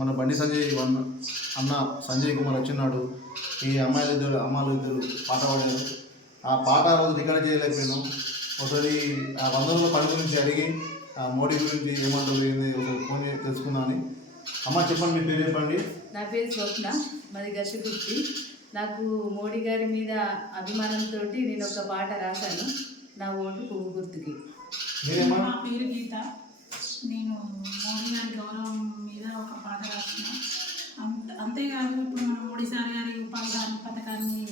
మన బండి సంజయ్ అన్న సంజయ్ కుమార్ వచ్చినాడు. ఈ అమ్మాయిలు ఇద్దరు పాట పాడారు. ఆ పాట రోజు రికార్డ్ చేయలేకపోయినాం. ఒకసారి ఆ 100 పని గురించి అడిగి మోడీ గురించి ఏమంటారు ఏంది ఒకసారి ఫోన్ చేసి తెలుసుకుందామని. అమ్మ చెప్పండి, మీ పేరు చెప్పండి. నా పేరు స్వప్న, మాది గర్షకుర్తి. నాకు మోడీ గారి మీద అభిమానంతో నేను ఒక పాట రాశాను. నా ఓటు పువ్వు గుర్తుకి. నా పేరు గీత. నేను మోడీ గారి గౌరవం మీద ఒక పాట రాసిన. అంతేకాదు, ఇప్పుడు మన మోడీ సార్ గారి ఉపాధి హామీ పథకాన్ని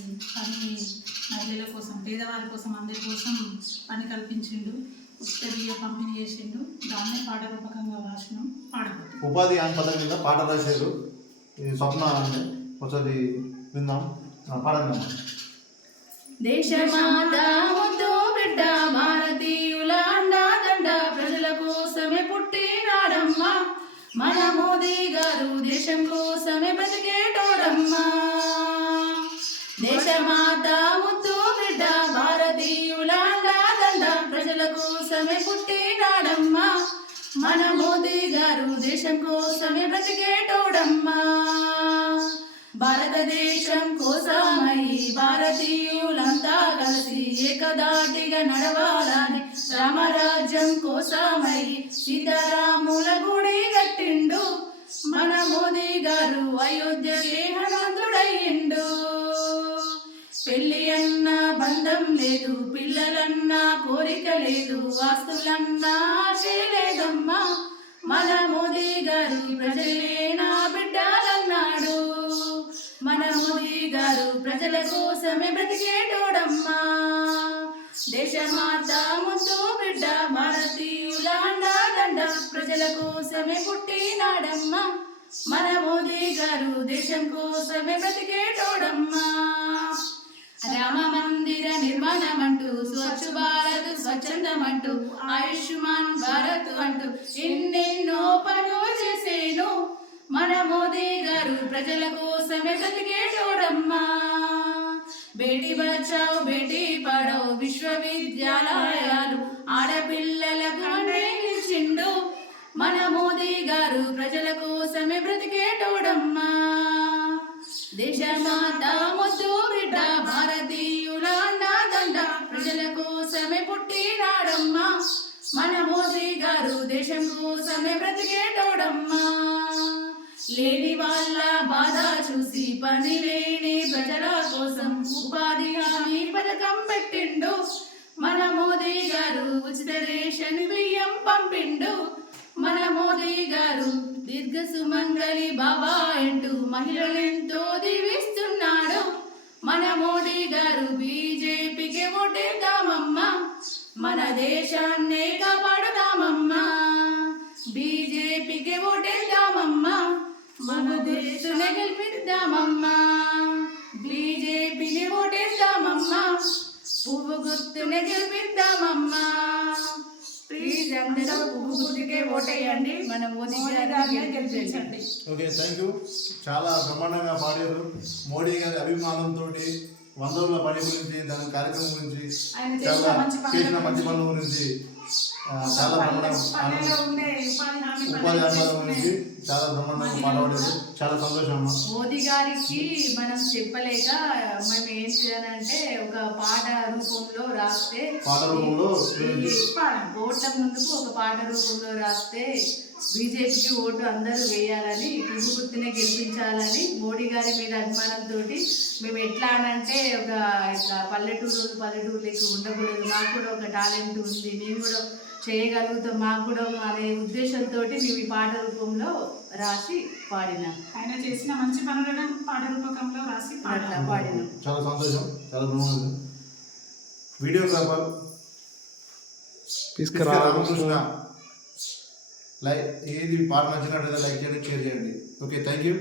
మహిళల కోసం, పేదవారి కోసం, అందరి కోసం పని కల్పించిండు. ఉచిత బియ్యం పంపిణీ చేసిండు. దాన్నే పాట రూపకంగా రాసినాం. పాడబోతుంది. ఉపాధి హామీ పథకం మీద పాట రాశారు. స్వప్న అంటే ఒకసారి విందాం. పాడండి. దేశమాత ముద్దు బిడ్డ భారతీయుల అండాదండ ప్రజల కోసమే పుట్టినాడమ్మ మన మోదీ గారు, దేశం కోసమే బతికేటోడమ్మ. దేశమాత ముద్దు బిడ్డ భారతీయుల అండాదండ ప్రజల కోసమే పుట్టినాడమ్మ మన మోదీ గారు, దేశం కోసమే బ్రతికేటోడమ్మ. భారతదేశం కోసమై భారతీయులంతా కలిసి ఏకదాటిగా నడవాలని రామరాజ్యం కోసమై సీతారాముల గుడి కట్టిండు మన మోదీ గారు, అయోధ్యకే హనుమంతుడయ్యిండు. పెళ్ళి అన్న బంధం లేదు, పిల్లలన్న కోరిక లేదు, ఆస్తులన్నా చేయలేదమ్మా మన మోదీ గారు, ప్రజలే నా బిడ్డలన్నాడు. మన మోదీ గారు ప్రజల కోసమే బ్రతికేటోడమ్మా. దేశమాత ముద్దు బిడ్డ భారతీయుల అండాదండ ప్రజల కోసమే పుట్టినాడమ్మా మన మోదీ గారు, దేశం కోసమే బ్రతికేటోడమ్మా. రామ మందిర నిర్మాణం అంటూ, స్వచ్ఛ భారత్ స్వచ్ఛందం అంటూ, ఆయుష్మాన్ భారత్ అంటూ ఎన్నెన్నో పనులు చేసేను మన మోదీ గారు, ప్రజల కోసమే బ్రతికేటోడమ్మా. బేటీ బచాओ బేటీ పఢో విశ్వవిద్యాలయాలు ఆడపిల్లలకు అందించిండు మన మోదీ గారు, ప్రజల కోసమే బ్రతికేటోడమ్మా. దేశమాత ముద్దు బిడ్డ భారతీయుల అండాదండ ప్రజల కోసమే పుట్టినాడమ్మా మన మోదీ గారు, దేశం కోసమే బ్రతికేటోడమ్మా. లేని వాళ్ళ బాధ చూసి పని లేని ప్రజల కోసం ఉపాధి హామీ పథకం పెట్టిండు మన మోదీ గారు, ఉచిత రేషన్ బియ్యం పంపిండు మన మోదీ గారు. దీర్ఘ సుమంగళి బాబా అంటూ మహిళలెంతో దీవిస్తున్నాడు మన మోదీ గారు. బీజేపీకి ఓటేద్దామమ్మా, మన దేశాన్నే కాపాడుదామమ్మా. బీజేపీకి ఓటేద్దామమ్మా, మన దేశాన్ని గెలిపిద్దామమ్మా. బీజేపీని ఓటేద్దామమ్మా, పువ్వు గుర్తుని గెలిపిద్దామమ్మా. ప్లీజ్ అందరూ పువ్వు గుర్తుకే ఓటేయండి, మన మోదీ గారిని గెలిపించండి. Okay, thank you. చాలా బ్రహ్మాండంగా పాడారు. మోడీ గారి అభిమానంతో 100 పని గురించి, దాని కార్యక్రమం గురించి, చాలా చేసిన మంచి పనుల గురించి, చాలా బ్రహ్మాండంగా ఉపాధి హామీ గురించి చాలా బ్రహ్మాండంగా పాడబడ్డారు. చాలా సంతోషం అమ్మా. మోదీ గారికి మనం చెప్పలేక మేము ఏంటిదనంటే ఒక పాట రూపంలో రాస్తే, ఓట్ల ముందుకు ఒక పాట రూపంలో రాస్తే బీజేపీకి ఓటు అందరూ వేయాలని, పువ్వు గుర్తునే గెలిపించాలని మోడీ గారి మీద అభిమానంతో మేము ఎట్లా అనంటే ఒక ఇట్లా పల్లెటూరులకు ఉండకూడదు, మాకు కూడా ఒక టాలెంట్ ఉంది, మేము కూడా చేయగలుగుతాం, మాకు కూడా అనే ఉద్దేశంతో మేము ఈ పాట రూపంలో రాసి పాడినాం. ఆయన చేసిన మంచి పనులను పాట రూపకంలో రాసి పాడినాం. చాలా సంతోషం, చాలా బ్రహ్మాండం. వీడియోగ్రాఫర్ రామకృష్ణ. ఏది పాట నచ్చినట్లయితే లైక్ చేయండి, షేర్ చేయండి. Okay, thank you.